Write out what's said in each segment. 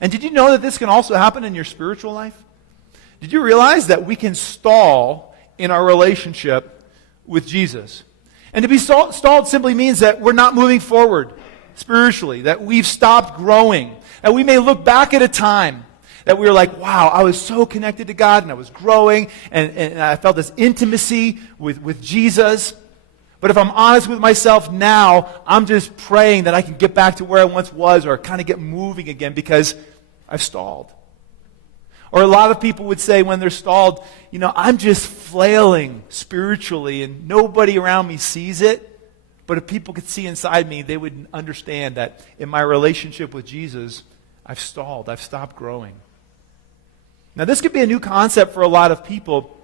And did you know that this can also happen in your spiritual life? Did you realize that we can stall in our relationship with Jesus? And to be stalled simply means that we're not moving forward spiritually, that we've stopped growing. That we may look back at a time that we were like, wow, I was so connected to God and I was growing and I felt this intimacy with Jesus. But if I'm honest with myself now, I'm just praying that I can get back to where I once was or kind of get moving again because I've stalled. Or a lot of people would say when they're stalled, I'm just flailing spiritually and nobody around me sees it. But if people could see inside me, they would understand that in my relationship with Jesus, I've stalled. I've stopped growing. Now, this could be a new concept for a lot of people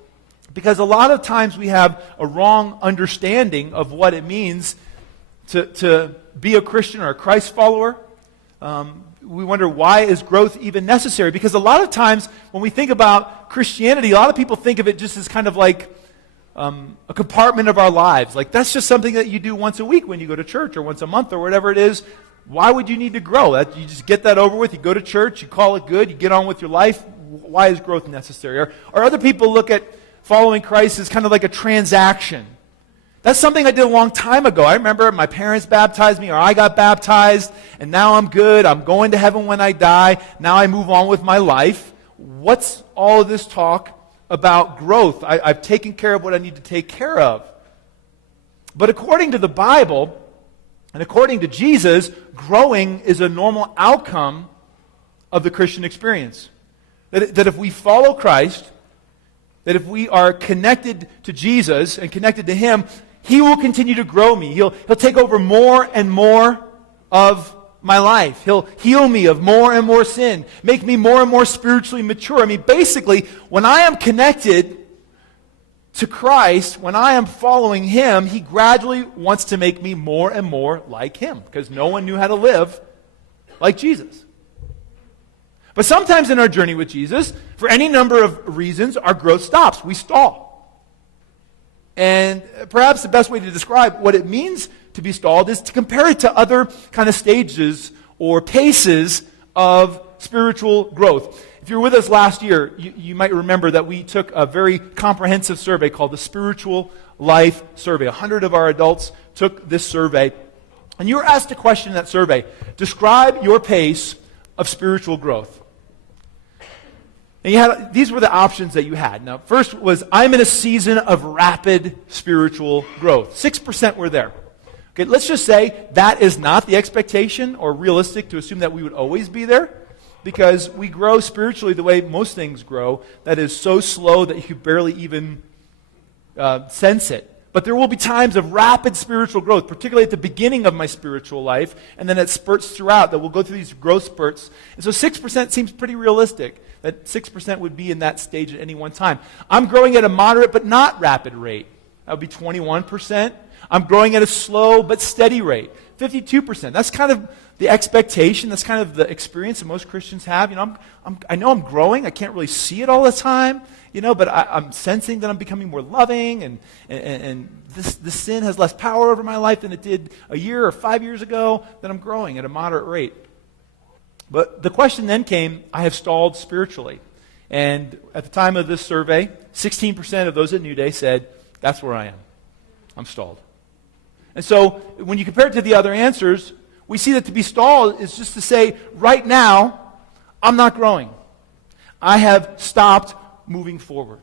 because a lot of times we have a wrong understanding of what it means to be a Christian or a Christ follower. We wonder, why is growth even necessary? Because a lot of times when we think about Christianity, a lot of people think of it just as kind of like a compartment of our lives. Like that's just something that you do once a week when you go to church or once a month or whatever it is. Why would you need to grow? You just get that over with. You go to church, you call it good, you get on with your life. Why is growth necessary? Or other people look at following Christ as kind of like a transaction. That's something I did a long time ago. I remember my parents baptized me or I got baptized and now I'm good. I'm going to heaven when I die. Now I move on with my life. What's all of this talk about growth? I've taken care of what I need to take care of. But according to the Bible and according to Jesus, growing is a normal outcome of the Christian experience. That if we follow Christ, that if we are connected to Jesus and connected to Him, He will continue to grow me. He'll take over more and more of my life. He'll heal me of more and more sin, make me more and more spiritually mature. I mean, basically, when I am connected to Christ, when I am following Him, He gradually wants to make me more and more like Him, because no one knew how to live like Jesus. But sometimes in our journey with Jesus, for any number of reasons, our growth stops. We stall. And perhaps the best way to describe what it means to be stalled is to compare it to other kind of stages or paces of spiritual growth. If you were with us last year, you might remember that we took a very comprehensive survey called the Spiritual Life Survey. 100 of our adults took this survey. And you were asked a question in that survey. Describe your pace of spiritual growth. And these were the options that you had. Now, first was, I'm in a season of rapid spiritual growth. 6% were there. Okay, let's just say that is not the expectation or realistic to assume that we would always be there, because we grow spiritually the way most things grow, that is so slow that you could barely even sense it. But there will be times of rapid spiritual growth, particularly at the beginning of my spiritual life, and then it spurts throughout, that we'll go through these growth spurts. And so 6% seems pretty realistic, that 6% would be in that stage at any one time. I'm growing at a moderate but not rapid rate. That would be 21%. I'm growing at a slow but steady rate, 52%. That's kind of the expectation. That's kind of the experience that most Christians have. I know I'm growing. I can't really see it all the time, but I'm sensing that I'm becoming more loving, and this sin has less power over my life than it did a year or 5 years ago. That I'm growing at a moderate rate. But the question then came, I have stalled spiritually. And at the time of this survey, 16% of those at Newday said, that's where I am. I'm stalled. And so when you compare it to the other answers, we see that to be stalled is just to say, right now, I'm not growing. I have stopped moving forward.